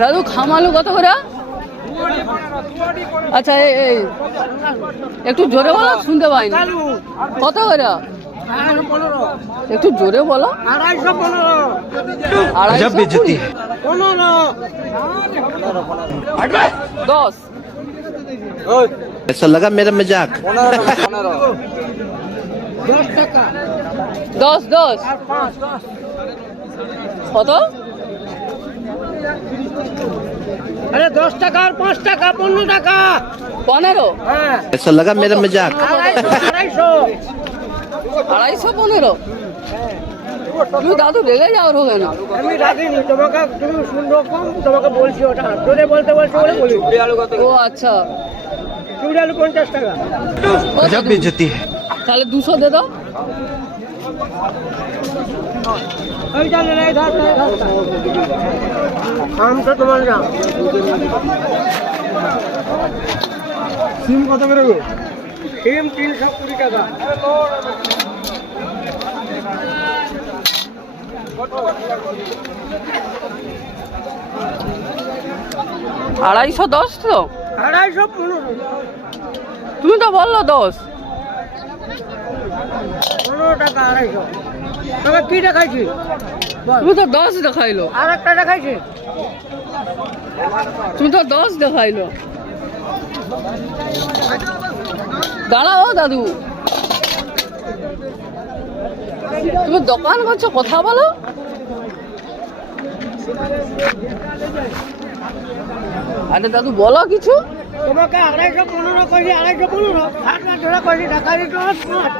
দাদু খামালু কত করে? আচ্ছা এই একটু জোরে বলো, শুনতে পাইনি। কত করে? একটু জোরে বলো। 250 10 ऐसा लगा मेरा मजाक। 10 10 কত? আরে 10 টাকা আর 5 টাকা 15 টাকা 15। হ্যাঁ ऐसा लगा मेरा मजाक। 250 15। তুমি দাদু রেগে যাও কেন? আমি রাখিনি, তোমাকে তুমি শুনছো কম, তোমাকে বলছি ওটা জোরে বলতে বলছো বলে বলি। ও আচ্ছা, চুড়ি আলু 50 টাকা। गजब बेइज्जती है। তাহলে 200 দে দাও। ওই জানে না ধর আম তো তোমার না। সিম কত করে গো? সিম 320 টাকা। আড়াইশো 10 তো? 250 তুমি তো বললো 10। 15 টাকা 250। তবে কি দেখাইছি? তুমি তো 10 দেখাইলো। আর একটা দেখাইছি। তুমি তো 10 দেখাইলো। দাঁড়াও দাদু, তুমি দোকান করছো, কথা বলো। আরে দাদু বলো কিছু। তোমাকে 215 কইছি, 215 হাটটা ধরে কইছি ঢাকা দিতে হবে 5।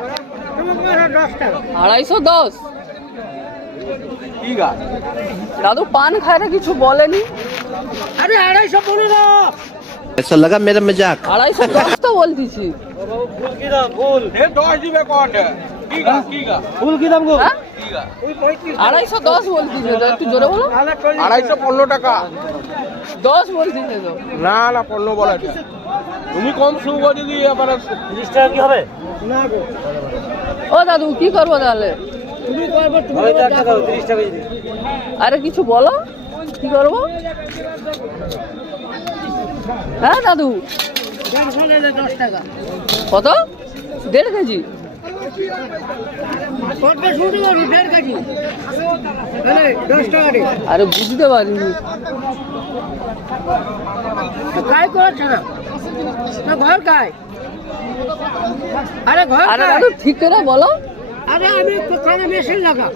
তোমাকে 10 টাকা। 210। কি গা? দাদু পান খায় না, কিছু বলেনি। আরে 215। ऐसा लगा मेरा मजाक। 210 তো বলতেছি। ফুল কি দাম? ফুল হ্যাঁ? 250 বলতেছে তো, একটু জোরে বলো। 215 টাকা। 10 বলতেছে তো। না না 15 বলে এটা। তুমি কম শুনবো যদি আবার 30 টাকা কি হবে? না গো, ও দাদু কি করবো তাহলে? তুমি করবে, তুমি 4 টাকা 30 টাকা দিই। আরে কিছু বলো, কি করবো? হ্যাঁ দাদু 10 টাকা। কত? 1.5 কেজি? কতটা শুনতে পারো? 1.5 কেজি। মানে 10 টাকা দিই। আরে বুঝতে পারিনি। কাই করেছ না? না ঘর কাই? আরে ঘর আরে কাই? দাদু ঠিক করে বলো। আরে আমি কোথায় মেশিন লাগা।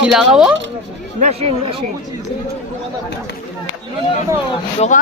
কি লাগাবো? মেশিন। দোকান